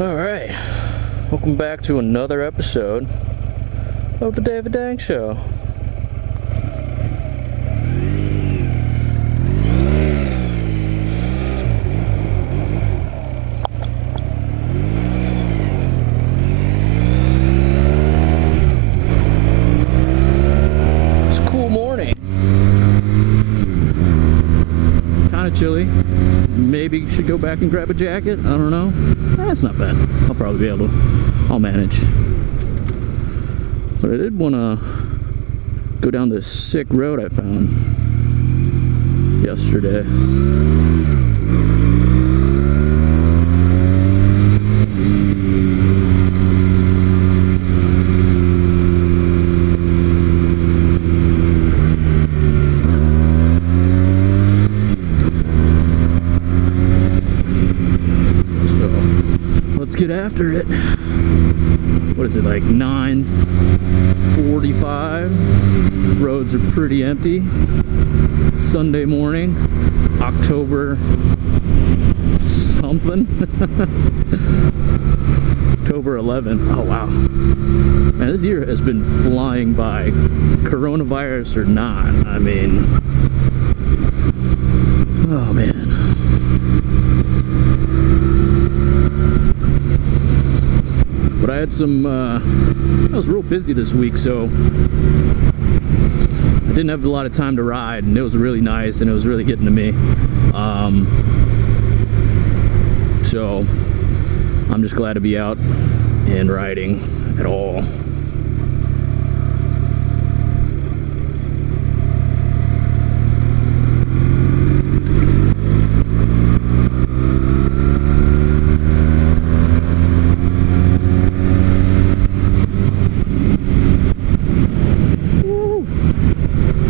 Alright, welcome back to another episode of the David Dang Show. It's a cool morning. Kind of chilly. Maybe you should go back and grab a jacket. I don't know. That's not bad. I'll probably be able to. I'll manage. But I did want to go down this sick road I found yesterday. Get after it. What is it, like 9:45? Roads are pretty empty. Sunday morning, October something. October 11th. Oh wow. Man, this year has been flying by. Coronavirus or not. I mean, oh man. But I had some, I was real busy this week, so I didn't have a lot of time to ride, and it was really nice, and it was really getting to me. So I'm just glad to be out and riding at all.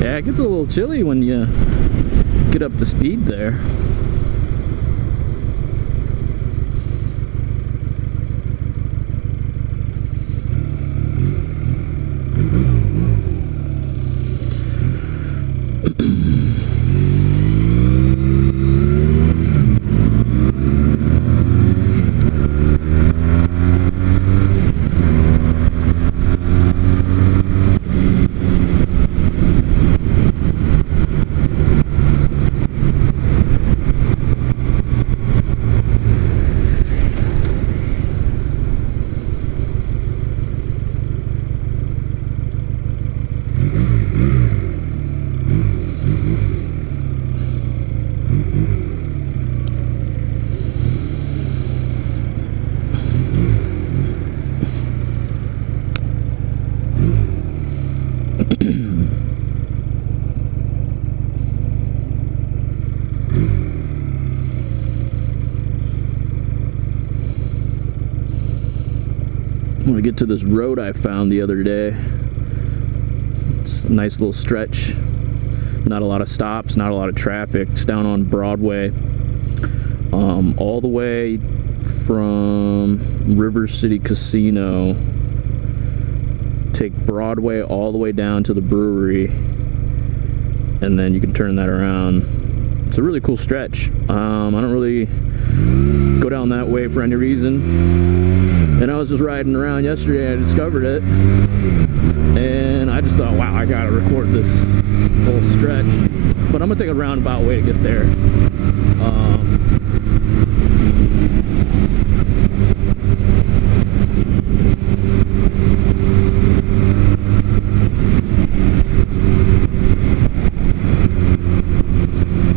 It gets a little chilly when you get up to speed there. I want to get to this road I found the other day. It's a nice little stretch. Not a lot of stops, not a lot of traffic. It's down on Broadway. All the way from River City Casino. Take Broadway all the way down to the brewery. And then you can turn that around. It's a really cool stretch. I don't really go down that way for any reason. And I was just riding around yesterday and I discovered it. And I just thought, wow, I gotta record this whole stretch. But I'm gonna take a roundabout way to get there.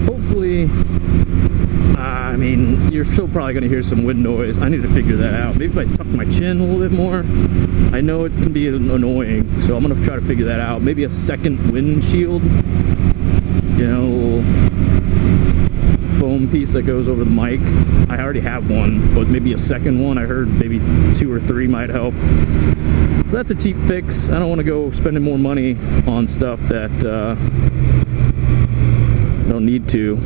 Hopefully, I mean, you're still probably going to hear some wind noise. I need to figure that out. Maybe if I tuck my chin a little bit more. I know it can be annoying, so I'm going to try to figure that out. Maybe a second windshield, you know, a little foam piece that goes over the mic. I already have one, but maybe a second one. I heard maybe 2 or 3 might help. So that's a cheap fix. I don't want to go spending more money on stuff that I don't need to.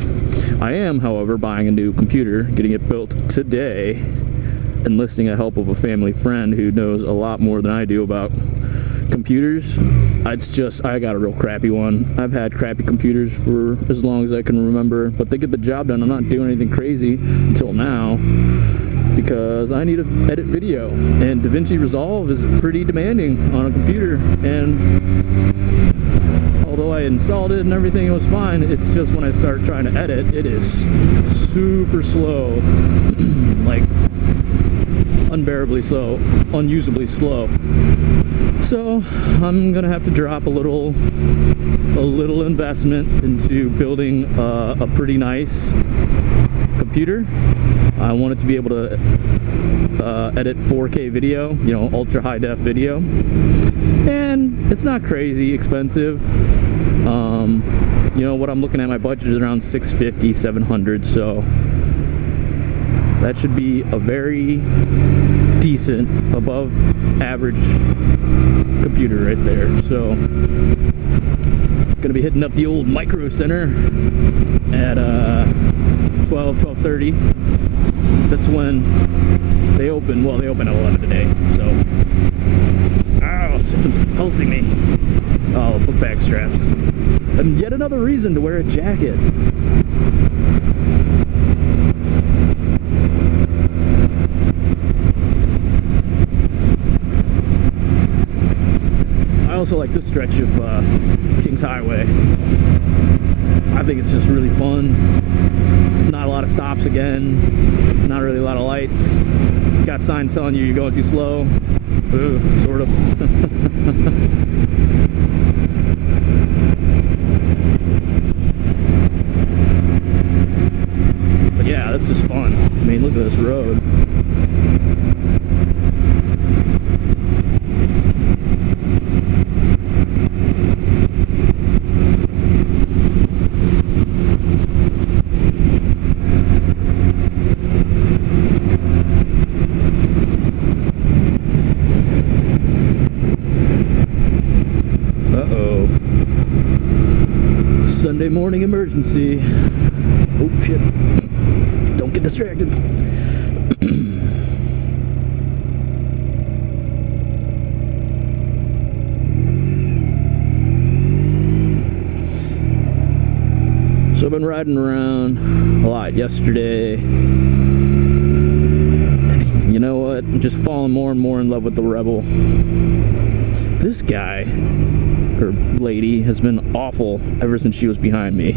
I am, however, buying a new computer, getting it built today, enlisting the help of a family friend who knows a lot more than I do about computers. It's just, I got a real crappy one. I've had crappy computers for as long as I can remember, but they get the job done. I'm not doing anything crazy until now. because I need to edit video, and DaVinci Resolve is pretty demanding on a computer, and although I installed it and everything, it was fine. It's just when I start trying to edit, it is super slow, like unbearably slow, unusably slow. So I'm gonna have to drop a little investment into building a pretty nice computer. I want it to be able to edit 4K video, you know, ultra high def video, and it's not crazy expensive. You know, what I'm looking at, my budget is around $650, $700, so that should be a very decent, above average computer right there. So gonna be hitting up the old Micro Center at 12:30. That's when they open. Well, they open at 11 today. So, ow, something's pelting me. Oh, book bag straps. And yet another reason to wear a jacket. I also like this stretch of Kings Highway. I think it's just really fun. Not a lot of stops again. Not really a lot of lights. Got signs telling you you're going too slow. Ooh, sort of. But yeah, that's just fun. I mean, look at this road. Sunday morning emergency. Oh shit. Don't get distracted. So I've been riding around a lot yesterday. You know what? I'm just falling more and more in love with the Rebel. This guy, or lady, has been awful ever since she was behind me.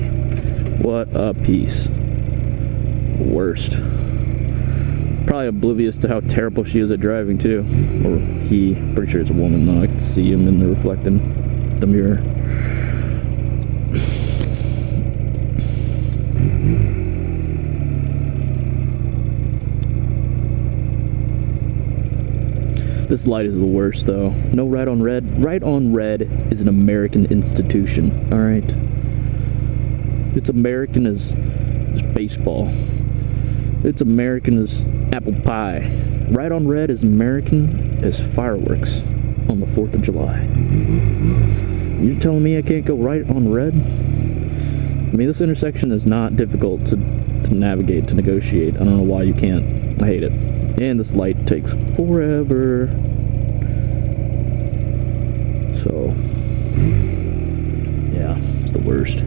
What a piece. Worst. Probably oblivious to how terrible she is at driving too. Or he. Pretty sure it's a woman though. I can see him in the reflecting the mirror. This light is the worst though. No right on red. Right on red is an American institution, alright? It's American as baseball. It's American as apple pie. Right on red is American as fireworks on the 4th of July. You're telling me I can't go right on red? I mean, this intersection is not difficult to navigate, to negotiate. I don't know why you can't. I hate it. And this light takes forever. So, yeah, it's the worst.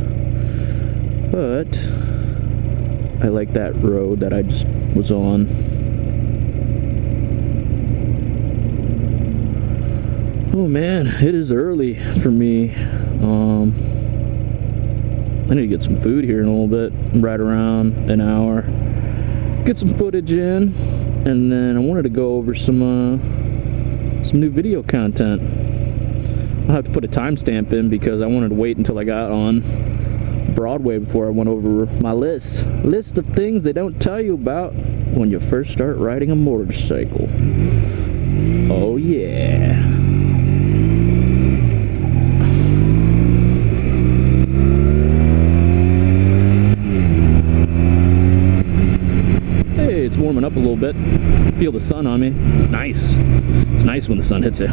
But I like that road that I just was on. Oh man, it is early for me. I need to get some food here in a little bit. Right around an hour. Get some footage in. And then I wanted to go over some new video content. I'll have to put a timestamp in because I wanted to wait until I got on Broadway before I went over my list of things they don't tell you about when you first start riding a motorcycle. Oh yeah. It's warming up a little bit. Feel the sun on me. Nice. It's nice when the sun hits you.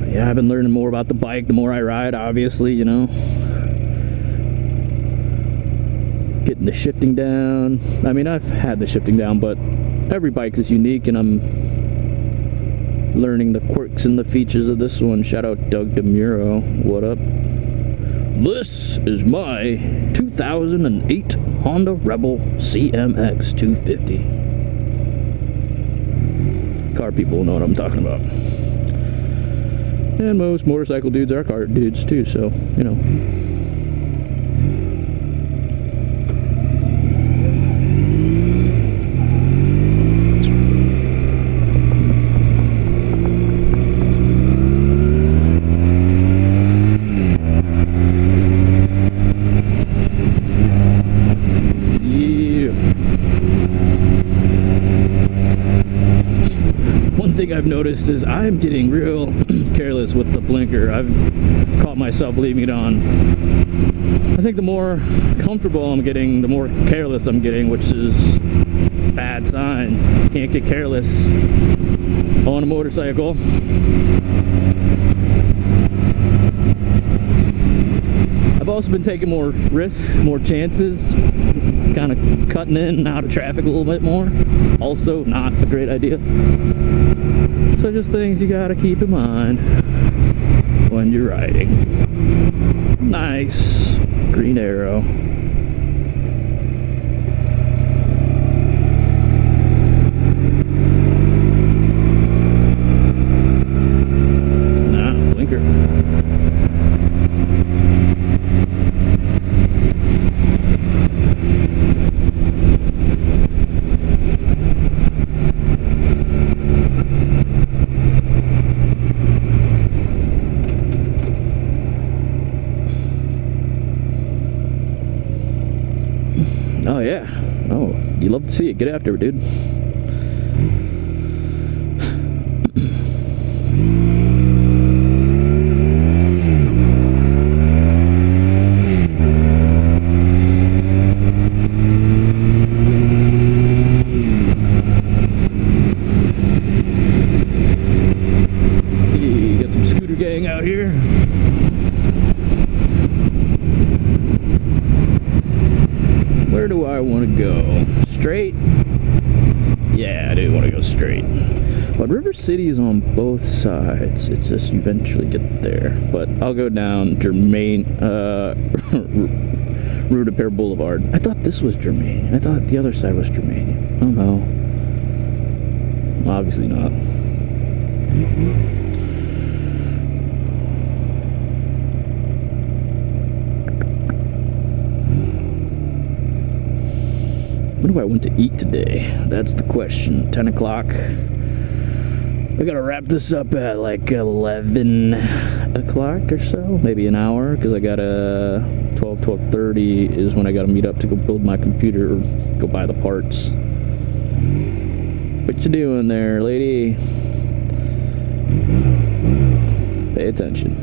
But yeah, I've been learning more about the bike the more I ride, obviously, you know. Getting the shifting down. I mean, I've had the shifting down, but every bike is unique, and I'm learning the quirks and the features of this one. Shout out Doug DeMuro. What up? This is my 2000 2008 Honda Rebel CMX 250. Car people know what I'm talking about. And most motorcycle dudes are car dudes too, so, you know. I've noticed is I'm getting real careless with the blinker. I've caught myself leaving it on. I think the more comfortable I'm getting, the more careless I'm getting, which is a bad sign. Can't get careless on a motorcycle. I've also been taking more risks, more chances, kind of cutting in and out of traffic a little bit more. Also not a great idea. So just things you gotta keep in mind when you're riding. Nice green arrow. Nah, blinker. Oh yeah. Oh, you love to see it. Get after it, dude. Hey, got some scooter gang out here. Where do I want to go? Straight? Yeah, I do want to go straight. But River City is on both sides. It's just you eventually get there. But I'll go down Germain, Rue de Pere Boulevard. I thought this was Germain. I thought the other side was Germain. Oh no. Obviously not. What do I want to eat today? That's the question. 10 o'clock. I gotta wrap this up at like 11 o'clock or so. Maybe an hour, because I gotta 12:30 is when I gotta meet up to go build my computer or go buy the parts. What you doing there, lady? Pay attention.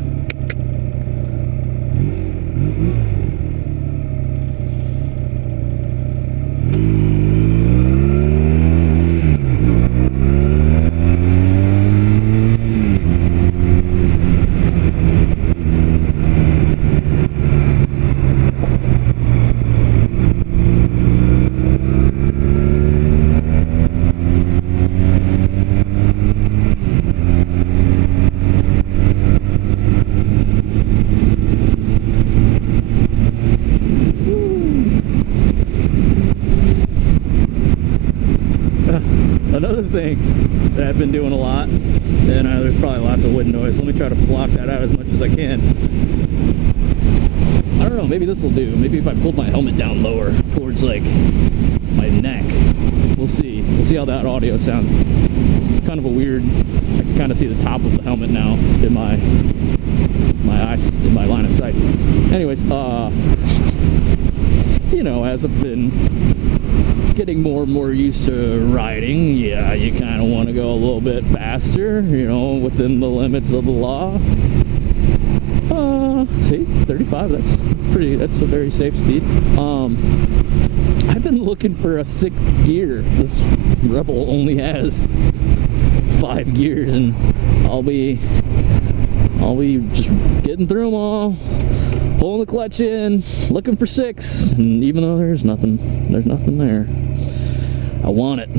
Another thing that I've been doing a lot, and there's probably lots of wind noise. Let me try to block that out as much as I can. I don't know, maybe this will do. Maybe if I pulled my helmet down lower towards like my neck. We'll see. We'll see how that audio sounds. Kind of a weird, I can kind of see the top of the helmet now in my eyes, in my line of sight. Anyways, you know, as I've been getting more and more used to riding, yeah, you kind of want to go a little bit faster, you know, within the limits of the law. See, 35, that's a very safe speed. I've been looking for a 6th gear. This Rebel only has 5 gears, and I'll be just getting through them all, pulling the clutch in, looking for 6, and even though there's nothing there. I want it.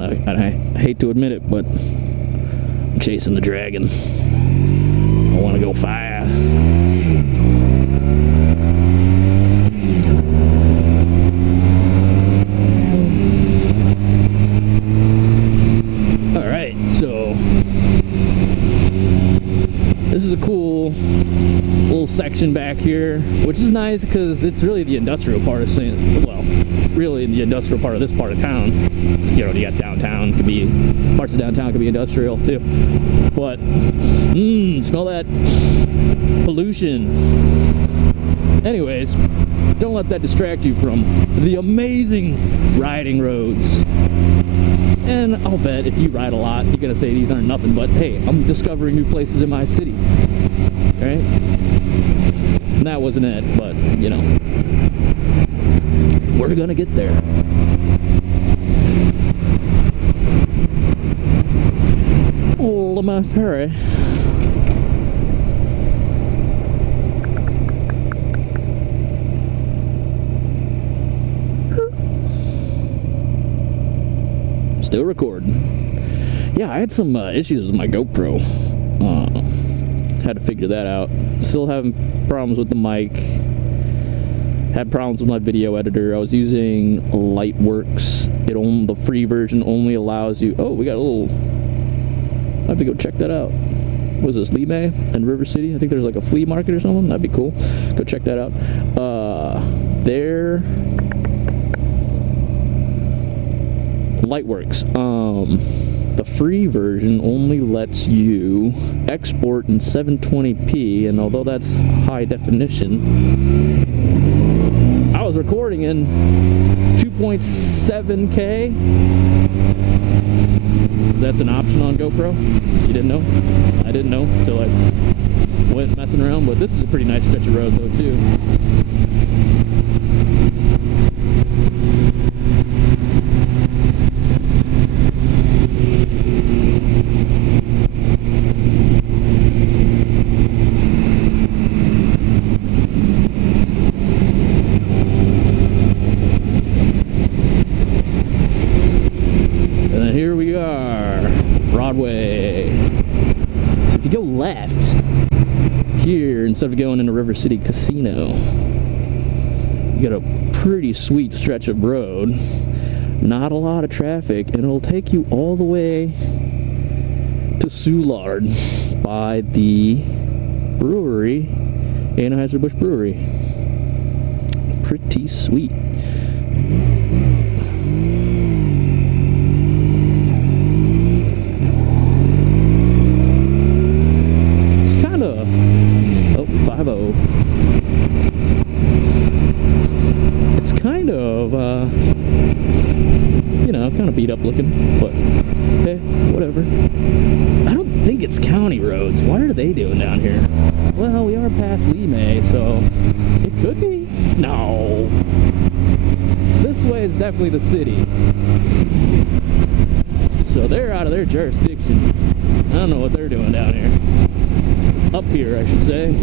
I hate to admit it, but I'm chasing the dragon. I want to go fast. nice because it's really the industrial part of St. Well, really the industrial part of this part of town. You know, you got downtown, could be parts of downtown could be industrial too. But smell that pollution. Anyways, don't let that distract you from the amazing riding roads. And I'll bet if you ride a lot, you're gonna say these aren't nothing, but hey, I'm discovering new places in my city, right? And that wasn't it, but you know, we're gonna get there. Oh, my ferry. Still recording. Yeah, I had some issues with my GoPro. Had to figure that out. Still having problems with the mic. Had problems with my video editor. I was using Lightworks. The free version only allows you. Oh, we got a little. I have to go check that out. What is this, Lime and River City? I think there's like a flea market or something. That'd be cool. Go check that out. There. Lightworks. The free version only lets you export in 720p, and although that's high definition, I was recording in 2.7K. That's an option on GoPro. You didn't know? I didn't know until I went messing around, but this is a pretty nice stretch of road though too. Broadway. If you go left here, instead of going into River City Casino, you got a pretty sweet stretch of road, not a lot of traffic, and it'll take you all the way to Soulard by the brewery, Anheuser-Busch Brewery. Pretty sweet. It's kind of, you know, kind of beat up looking, but hey, whatever. I don't think it's county roads. What are they doing down here? Well, we are past Lime, so it could be. No. This way is definitely the city. So they're out of their jurisdiction. I don't know what they're doing down here. Up here, I should say.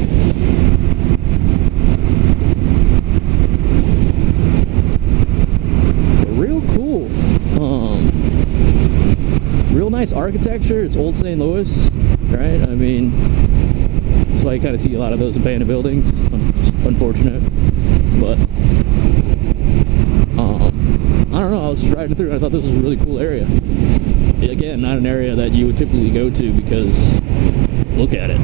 Real cool. Real nice architecture. It's old St. Louis, right? I mean, that's why you kind of see a lot of those abandoned buildings. Unfortunate, but I don't know. I was just riding through and I thought this was a really cool area. Again, not an area that you would typically go to because look at it.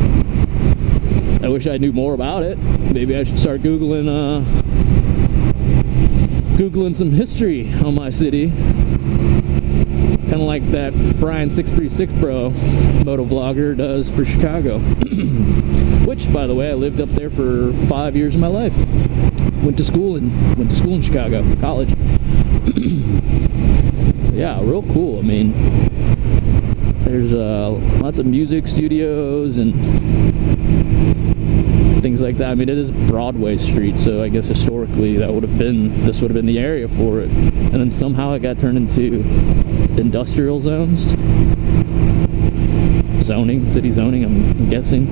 I wish I knew more about it. Maybe I should start Googling some history on my city. Kind of like that Brian 636 Pro Motovlogger does for Chicago. Which, by the way, I lived up there for 5 years of my life. Went to school in Chicago, college. Yeah, real cool. I mean, there's lots of music studios and things like that. I mean, it is Broadway Street, so I guess historically this would have been the area for it. And then somehow it got turned into industrial zones. Zoning, city zoning, I'm guessing.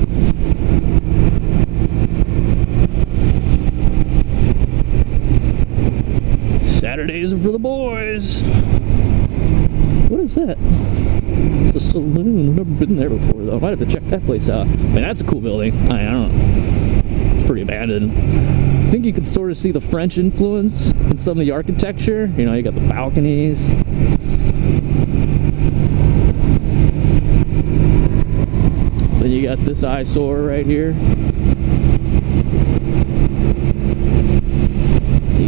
Saturdays are for the boys. What is that? It's a saloon. I've never been there before, though. I might have to check that place out. I mean, that's a cool building. I don't know. It's pretty abandoned. I think you could sort of see the French influence in some of the architecture. You know, you got the balconies. Then you got this eyesore right here.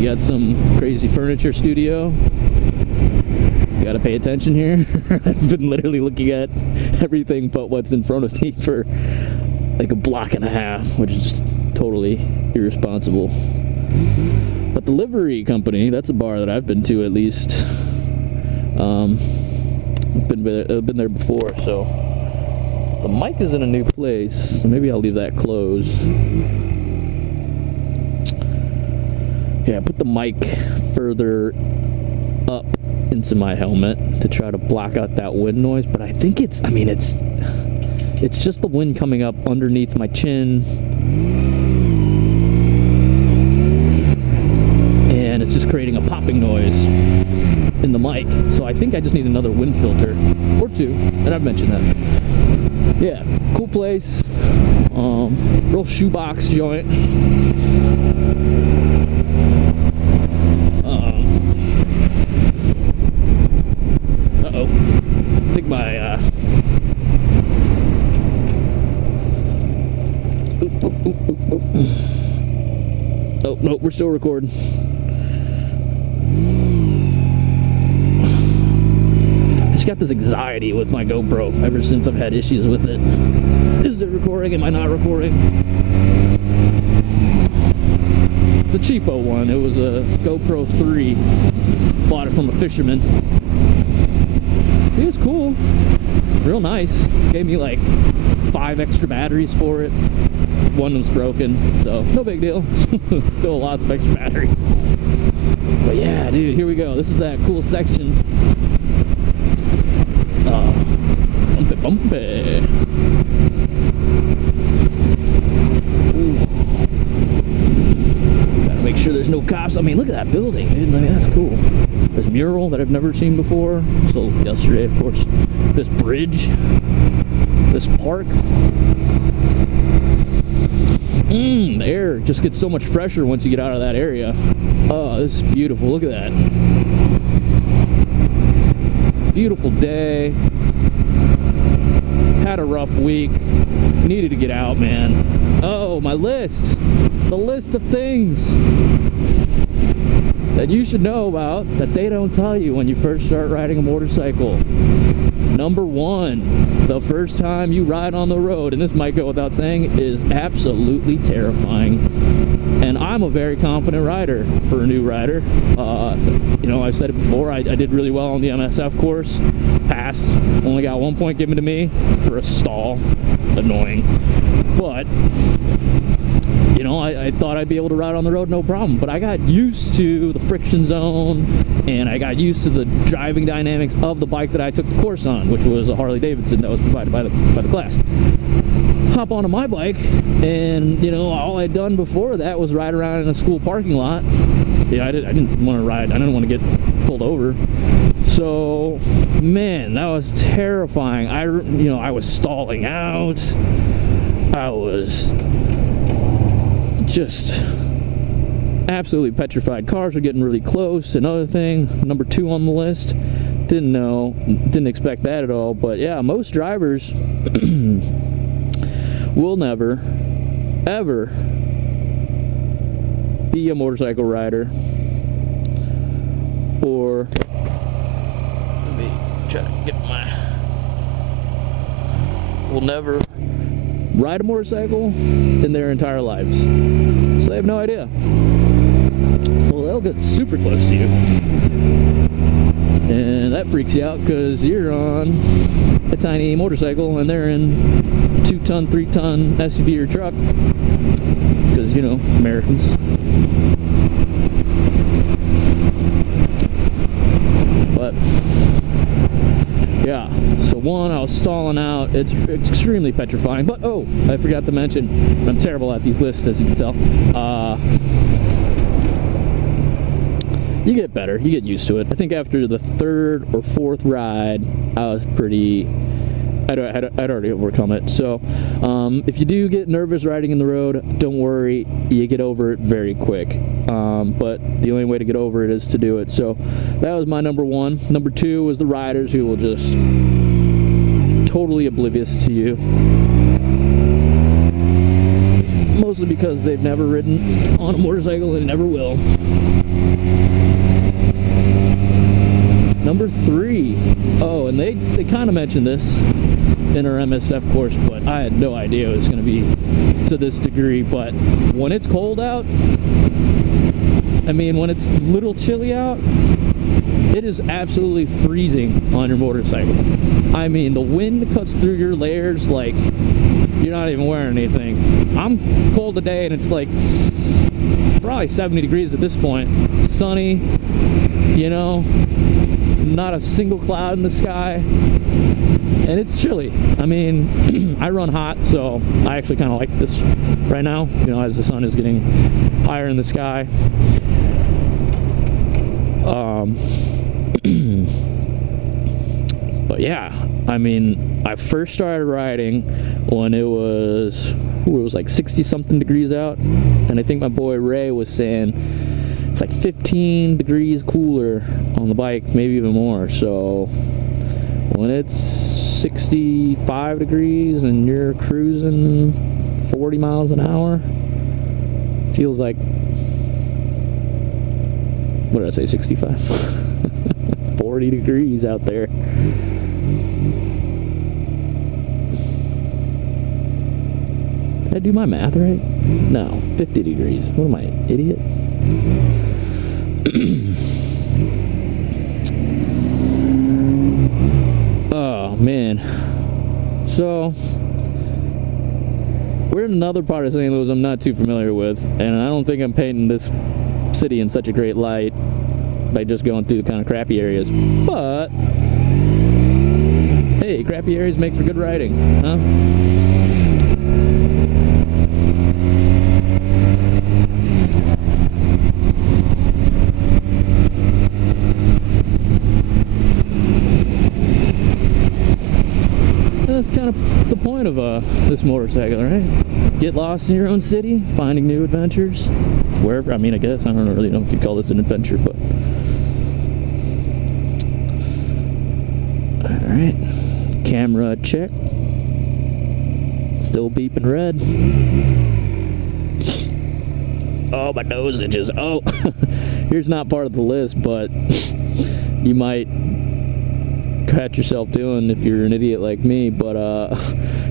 You got some crazy furniture studio. You gotta pay attention here. I've been literally looking at everything but what's in front of me for like a block and a half, which is totally irresponsible. But the livery company, that's a bar that I've been to at least. I've been there before, so the mic is in a new place. So maybe I'll leave that closed. Yeah, I put the mic further up into my helmet to try to block out that wind noise, but I think it's just the wind coming up underneath my chin, and it's just creating a popping noise in the mic. So I think I just need another wind filter or two, and I've mentioned that. Yeah, cool place, real shoebox joint. Uh-oh, I think my oh no, we're still recording. I just got this anxiety with my GoPro ever since I've had issues with it. Is it recording? Am I not recording? It's a cheapo one. It was a GoPro 3. Bought it from a fisherman. It was cool. Real nice. Gave me like 5 extra batteries for it. One was broken, so no big deal. Still lots of extra battery. But yeah, dude, here we go. This is that cool section. Bumpy, bumpy. Ooh. Gotta make sure there's no cops. I mean, look at that building, dude. I mean, that's cool. This mural that I've never seen before. So yesterday, of course. This bridge. This park. The air just gets so much fresher once you get out of that area. Oh, this is beautiful. Look at that. Beautiful day. Had a rough week. Needed to get out, man. Oh, my list. The list of things that you should know about that they don't tell you when you first start riding a motorcycle. Number 1, the first time you ride on the road, and this might go without saying, is absolutely terrifying. And I'm a very confident rider for a new rider. You know, I've said it before, I did really well on the MSF course. Passed. Only got 1 point given to me for a stall. Annoying. But, you know, I thought I'd be able to ride on the road no problem. But I got used to the friction zone, and I got used to the driving dynamics of the bike that I took the course on, which was a Harley Davidson that was provided by the class. Hop onto my bike, and you know, all I'd done before that was ride around in a school parking lot. Yeah, I didn't want to ride. I didn't want to get pulled over. So, man, that was terrifying. I was stalling out. I was just absolutely petrified. Cars were getting really close. Another thing, number 2 on the list. Didn't expect that at all. But yeah, most drivers will never, ever be a motorcycle rider. Or, let me try to get will never ride a motorcycle in their entire lives. So they have no idea. So they'll get super close to you. And that freaks you out because you're on a tiny motorcycle and they're in 2-ton, 3-ton SUV or truck. Because, you know, Americans. But yeah, so 1, I was stalling out. It's extremely petrifying. But oh, I forgot to mention, I'm terrible at these lists, as you can tell. You get better, you get used to it. I think after the 3rd or 4th ride, I was I'd already overcome it. So if you do get nervous riding in the road, don't worry, you get over it very quick. But the only way to get over it is to do it. So that was my number 1. Number 2 was the riders who will just totally oblivious to you. mostly because they've never ridden on a motorcycle and never will. Number 3. Oh, and they kind of mentioned this in our MSF course, but I had no idea it was going to be to this degree. But when it's cold out, I mean, when it's a little chilly out, it is absolutely freezing on your motorcycle. I mean, the wind cuts through your layers like you're not even wearing anything. I'm cold today and it's like probably 70 degrees at this point. Sunny, you know, not a single cloud in the sky, and it's chilly. I mean, I run hot, so I actually kind of like this right now, you know, as the sun is getting higher in the sky. But yeah, I mean, I first started riding when it was like 60 something degrees out, and I think my boy Ray was saying it's like 15 degrees cooler on the bike, maybe even more. So when it's 65 degrees and you're cruising 40 miles an hour, feels like, what did I say, 65? 40 degrees out there. Did I do my math right? No, 50 degrees. What am I, an idiot? Oh, man. So, we're in another part of St. Louis I'm not too familiar with, and I don't think I'm painting this city in such a great light by just going through the kind of crappy areas. But, hey, crappy areas make for good riding, huh? That's kind of the point of this motorcycle, right? Get lost in your own city, finding new adventures, wherever. I mean, I guess I don't really know if you call this an adventure, but all right. Camera check. Still beeping red. Oh, my nose itches. Oh, here's not part of the list, but you might catch yourself doing if you're an idiot like me, but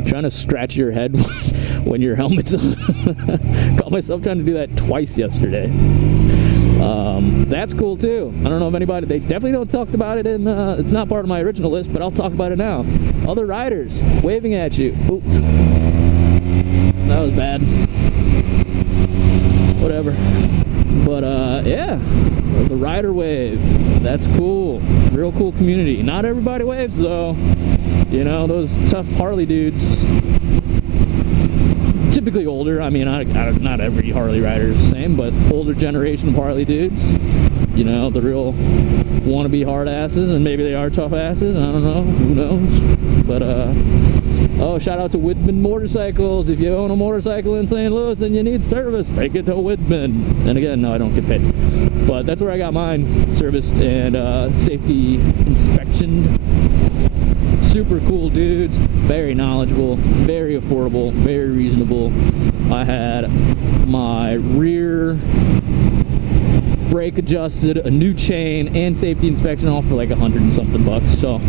trying to scratch your head when your helmet's on. Caught myself trying to do that twice yesterday. That's cool too. I don't know if anybody, they definitely don't talk about it in, it's not part of my original list, but I'll talk about it now. Other riders waving at you. Ooh. That was bad. Whatever. But yeah, the rider wave, that's cool. Real cool community. Not everybody waves though. You know, those tough Harley dudes, typically older. I mean, not every Harley rider is the same, but older generation of Harley dudes, you know, the real wannabe hard asses, and maybe they are tough asses, I don't know, who knows. But oh, shout out to Widman Motorcycles. If you own a motorcycle in St. Louis and you need service, take it to Widman. And again, no, I don't get paid, but that's where I got mine serviced and safety inspection. Super cool dudes, very knowledgeable, very affordable, very reasonable. I had my rear brake adjusted, a new chain, and safety inspection all for like $100 and something bucks. So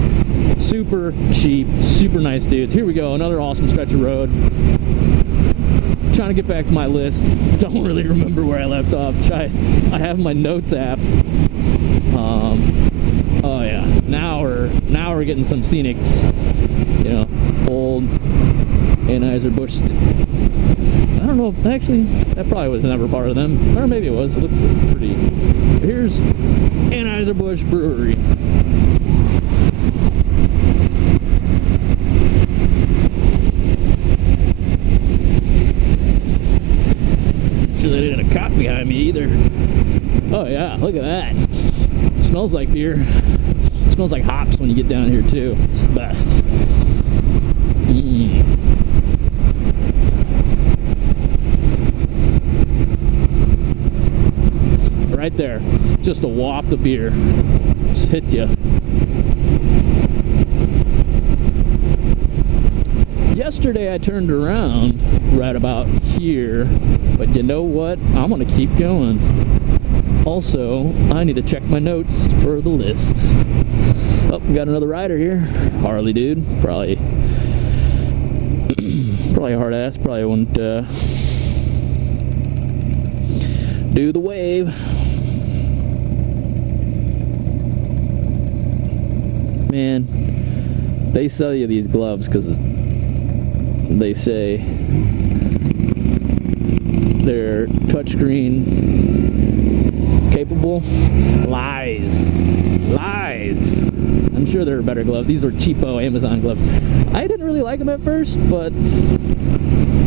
super cheap, super nice dudes. Here we go, another awesome stretch of road. Trying to get back to my list. Don't really remember where I left off. I have my notes app. Oh yeah, now we're getting some scenics. You know, old Anheuser-Busch. I don't know if, actually, that probably was never part of them, or maybe it was. It looks pretty. Here's Anheuser-Busch Brewery. Sure they didn't have a cop behind me either. Oh yeah, look at that. It smells like beer. It smells like hops when you get down here too. It's the best. Right there, just a waft of beer. Just hit you. Yesterday I turned around right about here But you know what? I'm gonna keep going. Also, I need to check my notes for the list. Oh, we got another rider here. Harley dude. Probably a hard ass. Probably wouldn't do the wave. Man, they sell you these gloves because they say they're touchscreen capable. Lies. I'm sure there are better gloves. These are cheapo Amazon gloves. I didn't really like them at first, but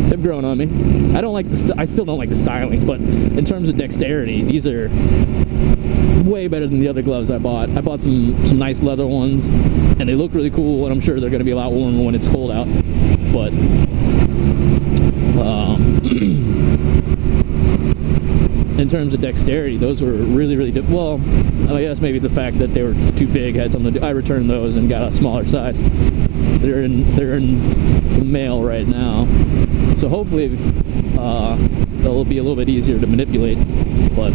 they've grown on me. I still don't like the styling, but in terms of dexterity, these are way better than the other gloves I bought. I bought some nice leather ones, and they look really cool, and I'm sure they're going to be a lot warmer when it's cold out. But in terms of dexterity, those were really well, I guess maybe the fact that they were too big had something to do. I returned those and got a smaller size. They're in the mail right now, so hopefully they'll be a little bit easier to manipulate. But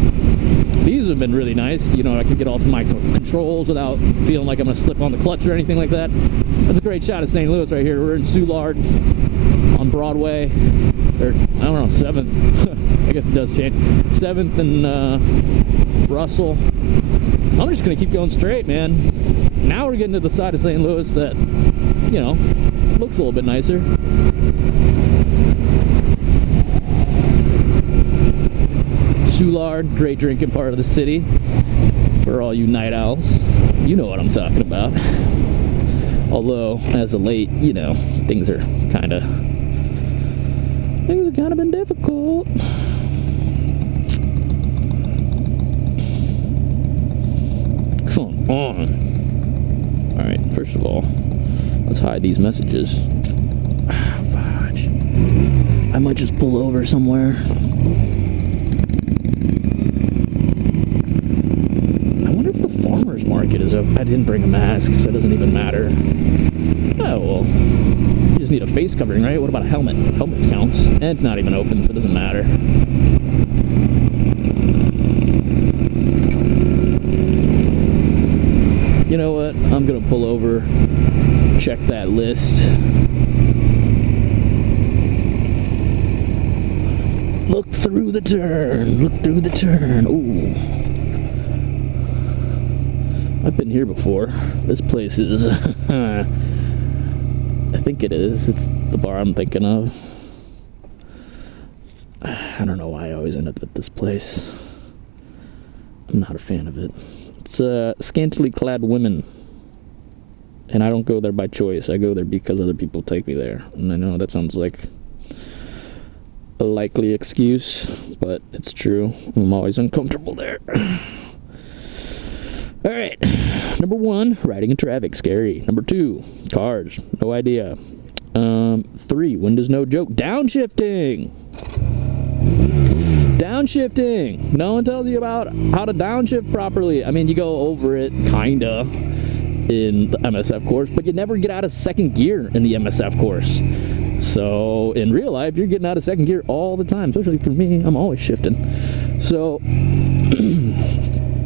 these have been really nice. You know, I can get all to my controls without feeling like I'm gonna slip on the clutch or anything like that. That's a great shot of St. Louis right here. We're in Soulard on Broadway, or I don't know, 7th. I guess it does change. 7th and Russell. I'm just gonna keep going straight, man. Now we're getting to the side of St. Louis that, you know, looks a little bit nicer. Soulard, great drinking part of the city for all you night owls. You know what I'm talking about. Although, as of late, you know, things have kind of been difficult. Come on. Alright, first of all, let's hide these messages. Ah, fudge. I might just pull over somewhere. I wonder if the farmer's market is open. I didn't bring a mask, so it doesn't even matter. Oh, well. You just need a face covering, right? What about a helmet? Helmet counts. And it's not even open, so it doesn't matter. You know what? I'm gonna pull over, check that list. Look through the turn. Look through the turn. Ooh. I've been here before. This place is... I think it is. It's the bar I'm thinking of. I don't know why I always end up at this place. I'm not a fan of it. It's scantily clad women. And I don't go there by choice. I go there because other people take me there. And I know that sounds like a likely excuse, but it's true. I'm always uncomfortable there. Alright, number 1, riding in traffic, scary. Number 2, cars, no idea. 3, windows, no joke. Downshifting! Downshifting! No one tells you about how to downshift properly. I mean, you go over it, kinda, in the MSF course, but you never get out of second gear in the MSF course. So, in real life, you're getting out of second gear all the time, especially for me. I'm always shifting. So...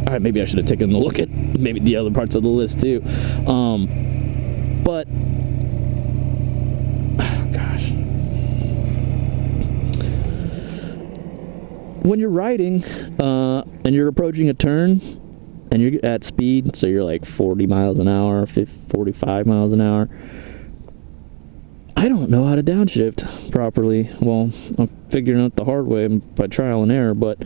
Alright, maybe I should have taken a look at maybe the other parts of the list too. But gosh. When you're riding and you're approaching a turn and you're at speed, so you're like 40 miles an hour, 45 miles an hour, I don't know how to downshift properly. Well, I'm figuring out the hard way by trial and error, but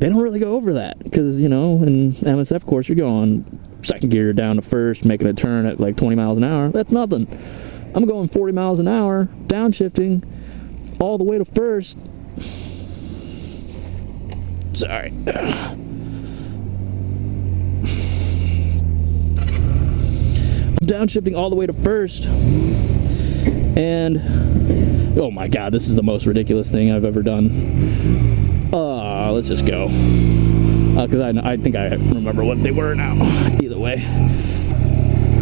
they don't really go over that because, you know, in MSF course, you're going second gear down to first, making a turn at like 20 miles an hour. That's nothing. I'm going 40 miles an hour, downshifting all the way to first. Sorry. I'm downshifting all the way to first. And, oh my God, this is the most ridiculous thing I've ever done. Let's just go. Because I think I remember what they were now. Either way.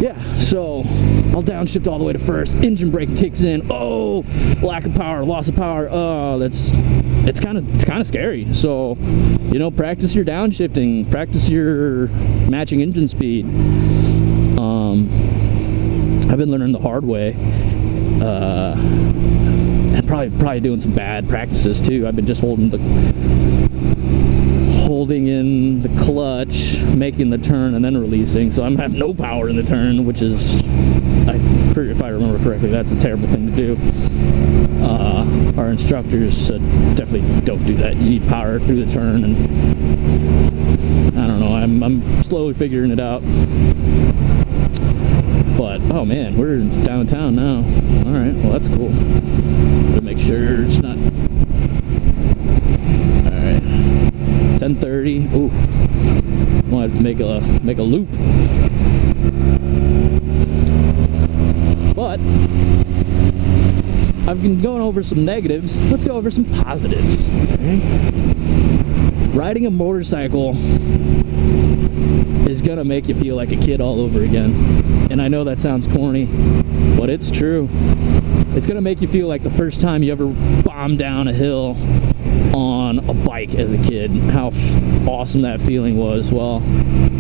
yeah, so I'll downshift all the way to first. Engine brake kicks in. Oh, lack of power, loss of power. Oh, it's kind of scary. So, you know, practice your downshifting, practice your matching engine speed. I've been learning the hard way, and probably doing some bad practices too. I've been just holding in the clutch, making the turn, and then releasing. So I'm having no power in the turn, which is, if I remember correctly, that's a terrible thing to do. Our instructors said definitely don't do that. You need power through the turn, and I don't know. I'm slowly figuring it out. But oh man, we're downtown now. All right, well that's cool. Gotta make sure it's not. All right, 10:30. Ooh, we'll have to make a loop. But I've been going over some negatives. Let's go over some positives. Right? Riding a motorcycle is gonna make you feel like a kid all over again. And I know that sounds corny, but it's true. It's gonna make you feel like the first time you ever bombed down a hill on a bike as a kid. How awesome that feeling was. Well,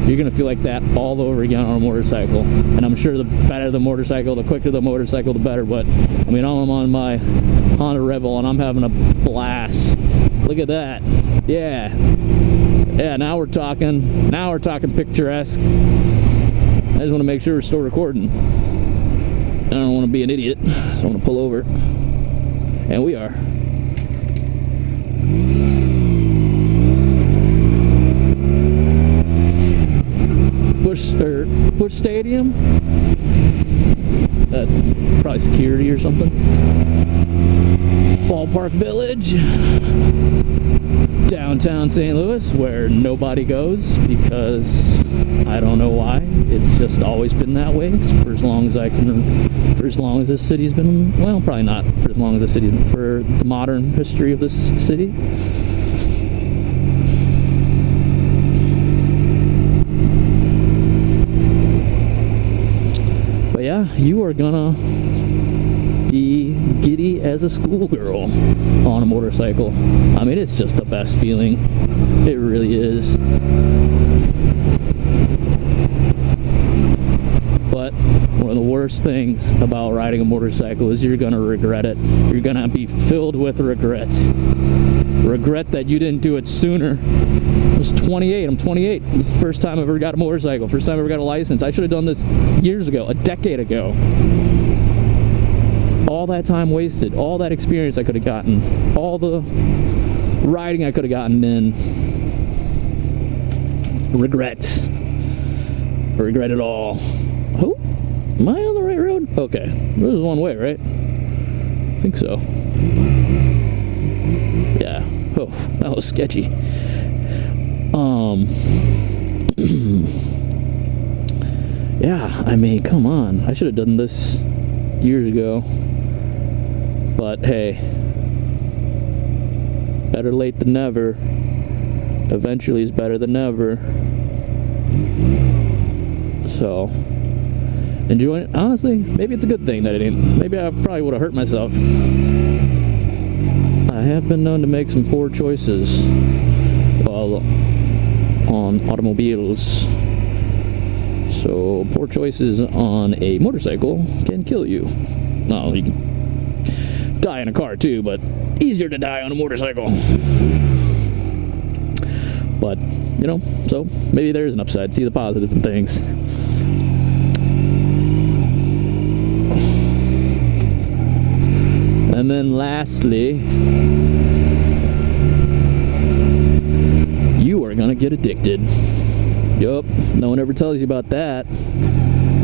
you're gonna feel like that all over again on a motorcycle. And I'm sure the better the motorcycle, the quicker the motorcycle, the better. But I mean, I'm on my Honda Rebel and I'm having a blast. Look at that. Yeah. Yeah, now we're talking picturesque. I just want to make sure we're still recording. I don't want to be an idiot, so I want to pull over. And we are. Bush Stadium? Probably security or something. Ballpark Village. Downtown St. Louis, where nobody goes because I don't know why. It's just always been that way for as long as for as long as this city's been, well, probably not for as long as the city, for the modern history of this city. But yeah, you are gonna be giddy as a schoolgirl on a motorcycle. I mean, it's just the best feeling. It really is. But one of the worst things about riding a motorcycle is you're gonna regret it. You're gonna be filled with regret. Regret that you didn't do it sooner. I was 28. I'm 28. This is the first time I ever got a motorcycle. First time I ever got a license. I should have done this years ago, a decade ago. All that time wasted, all that experience I could have gotten, all the riding I could have gotten in. Regret it all. Oh, am I on the right road? Okay, this is one way, right? I think so. Yeah. Oh, that was sketchy. Yeah, I mean, come on. I should have done this years ago. But hey, better late than never. Eventually is better than never. So, enjoy it. Honestly, maybe it's a good thing that I didn't. Maybe I probably would have hurt myself. I have been known to make some poor choices while on automobiles. So, poor choices on a motorcycle can kill you. No, you can die in a car too, but easier to die on a motorcycle. But, you know, so maybe there is an upside. See the positives in things. And then lastly, you are gonna get addicted. Yup, no one ever tells you about that.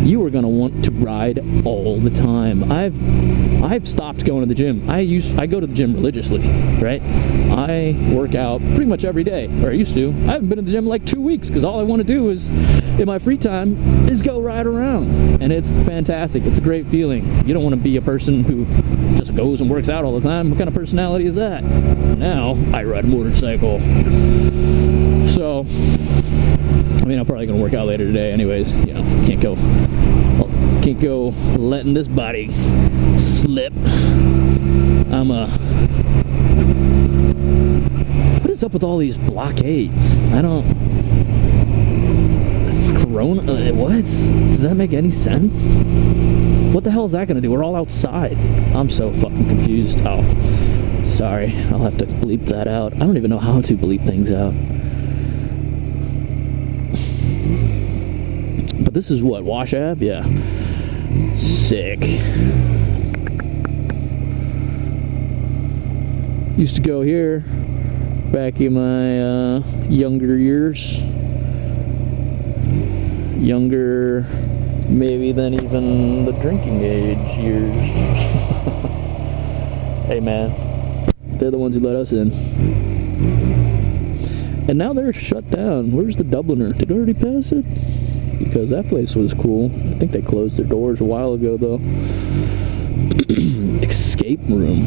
You are gonna want to ride all the time. I've stopped going to the gym. I go to the gym religiously, right? I work out pretty much every day, or I used to. I haven't been in the gym in like 2 weeks because all I want to do is, in my free time, is go ride around. And it's fantastic. It's a great feeling. You don't want to be a person who just goes and works out all the time. What kind of personality is that? Now, I ride a motorcycle. So, I mean, I'm probably going to work out later today anyways, you know. Can't go letting this body slip. What is up with all these blockades? It's Corona. What? Does that make any sense? What the hell is that gonna do? We're all outside. I'm so fucking confused. Oh, sorry. I'll have to bleep that out. I don't even know how to bleep things out. But this is what? Wash Ave? Yeah. Sick. Used to go here back in my younger years. Younger, maybe than even the drinking age years. Hey man, they're the ones who let us in. And now they're shut down. Where's the Dubliner? Did I already pass it? Because that place was cool. I think they closed their doors a while ago though. Escape room.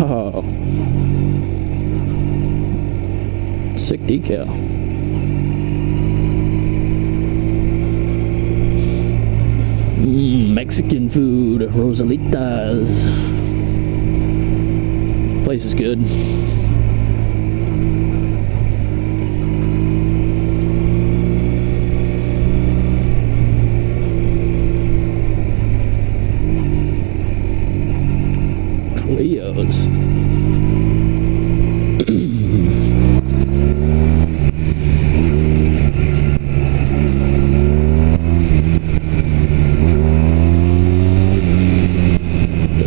Oh. Sick decal. Mexican food, Rosalitas. Place is good. Cleo's.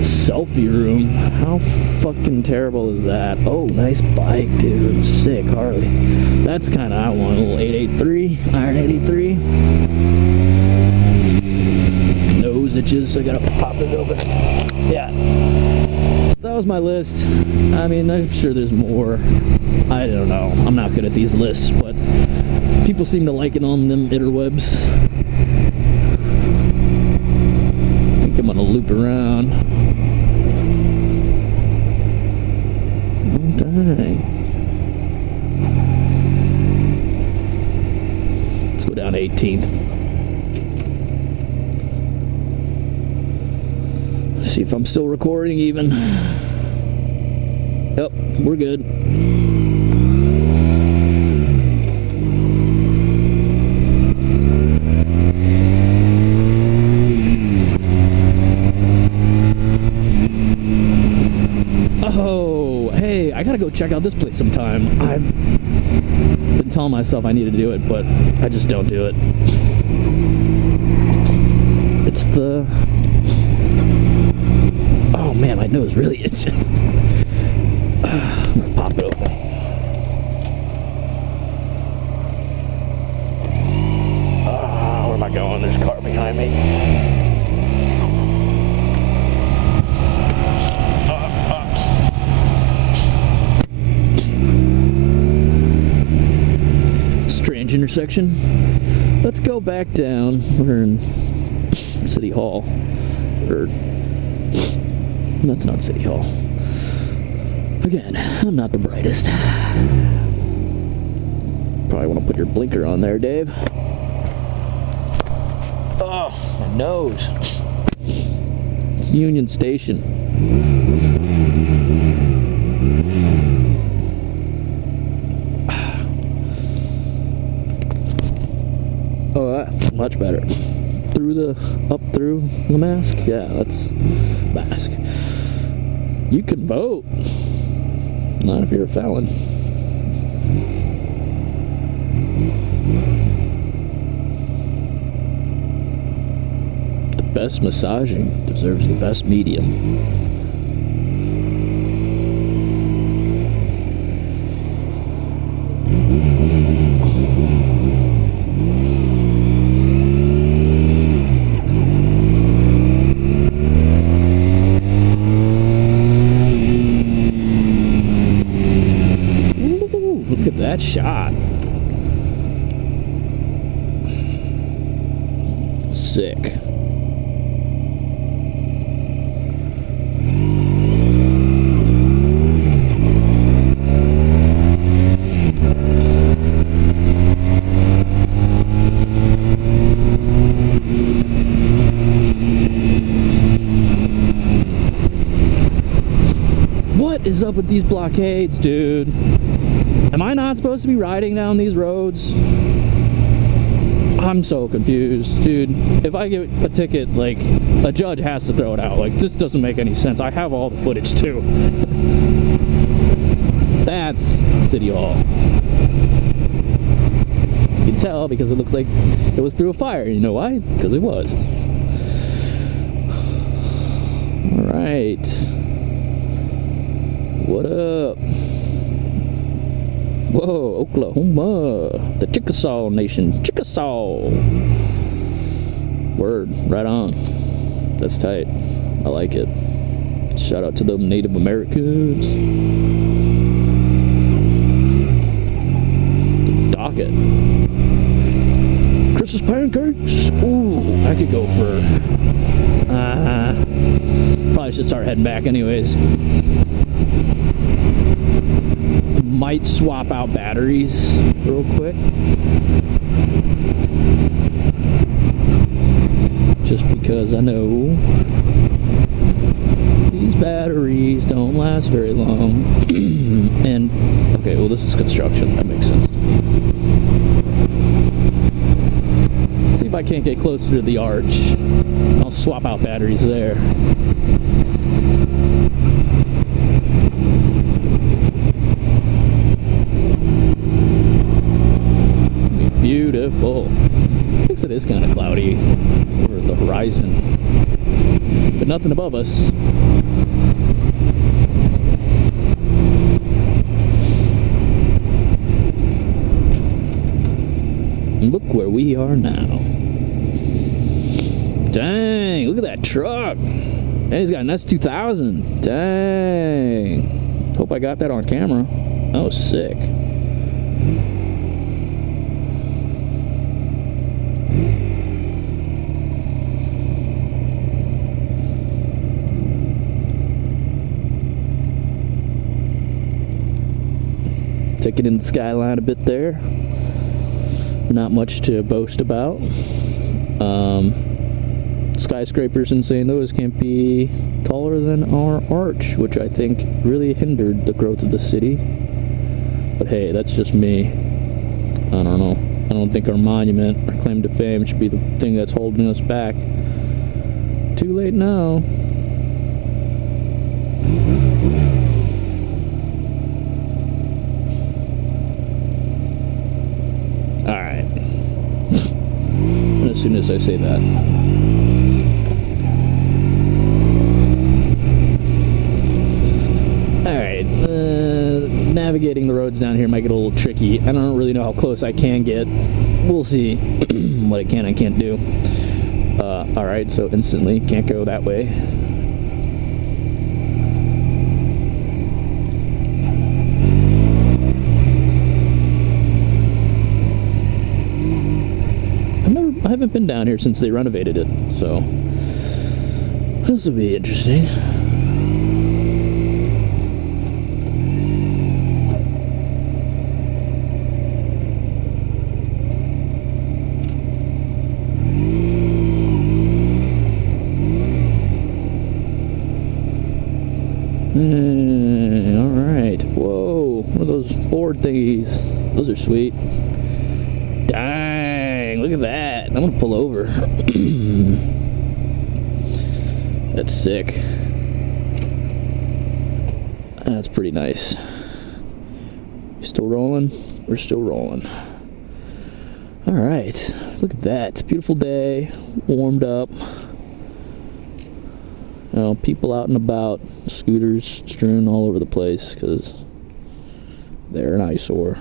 Selfie room. How fucking terrible is that? Oh, nice bike, dude. Sick Harley. That's kind of I want. A little 883, Iron 83. Nose itches, so I gotta pop this open. Yeah. So that was my list. I mean, I'm sure there's more. I don't know. I'm not good at these lists, but people seem to like it on them interwebs. I think I'm gonna loop around. Dang. Let's go down 18th. See if I'm still recording even. Yep, we're good. Oh, hey, I gotta go check out this place sometime. I've been telling myself I need to do it, but I just don't do it. It's the... Oh man, my nose really itches. I'm gonna pop it open. Where am I going? There's a car behind me. Intersection. Let's go back down. We're in City Hall. Or that's not City Hall. Again, I'm not the brightest. Probably want to put your blinker on there, Dave. Oh, my nose. It's Union Station. Oh, much better. Up through the mask? Yeah, that's mask. You can vote. Not if you're a felon. The best massaging deserves the best medium. That shot. Sick. What is up with these blockades, dude? Am I not supposed to be riding down these roads? I'm so confused, dude. If I get a ticket, like, a judge has to throw it out. Like, this doesn't make any sense. I have all the footage, too. That's City Hall. You can tell because it looks like it was through a fire. You know why? Because it was. Alright. What up? Whoa, Oklahoma. The Chickasaw Nation. Chickasaw. Word. Right on. That's tight. I like it. Shout out to them Native Americans. The docket. Christmas pancakes. Ooh, I could go for... probably should start heading back anyways. Might swap out batteries real quick. Just because I know these batteries don't last very long. And, okay, well this is construction, that makes sense. See if I can't get closer to the arch. I'll swap out batteries there. Beautiful. Looks it is kind of cloudy over the horizon, but nothing above us. And look where we are now. Dang, look at that truck. And he's got an S2000. Dang. Hope I got that on camera. That was sick. Taking in the skyline a bit there. Not much to boast about. Skyscrapers in St. Louis can't be taller than our arch, which I think really hindered the growth of the city. But hey, that's just me. I don't know. I don't think our monument, our claim to fame, should be the thing that's holding us back. Too late now. Alright. As soon as I say that. Alright. Navigating the roads down here might get a little tricky. I don't really know how close I can get. We'll see what I can and can't do. Alright, so instantly can't go that way. I haven't been down here since they renovated it, so this will be interesting. Alright, whoa, what are those board thingies? Those are sweet. Dang, look at that. I'm gonna pull over. That's sick. That's pretty nice. Still rolling? We're still rolling. Alright, look at that. It's a beautiful day, warmed up. You know, people out and about, scooters strewn all over the place because they're an eyesore.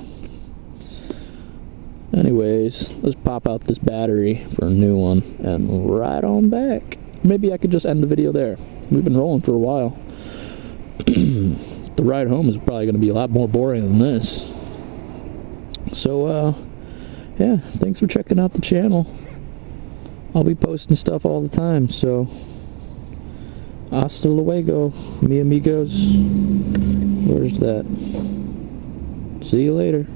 Anyways, let's pop out this battery for a new one and ride on back. Maybe I could just end the video there. We've been rolling for a while. The ride home is probably going to be a lot more boring than this. So, yeah, thanks for checking out the channel. I'll be posting stuff all the time, so hasta luego, mi amigos. Where's that? See you later.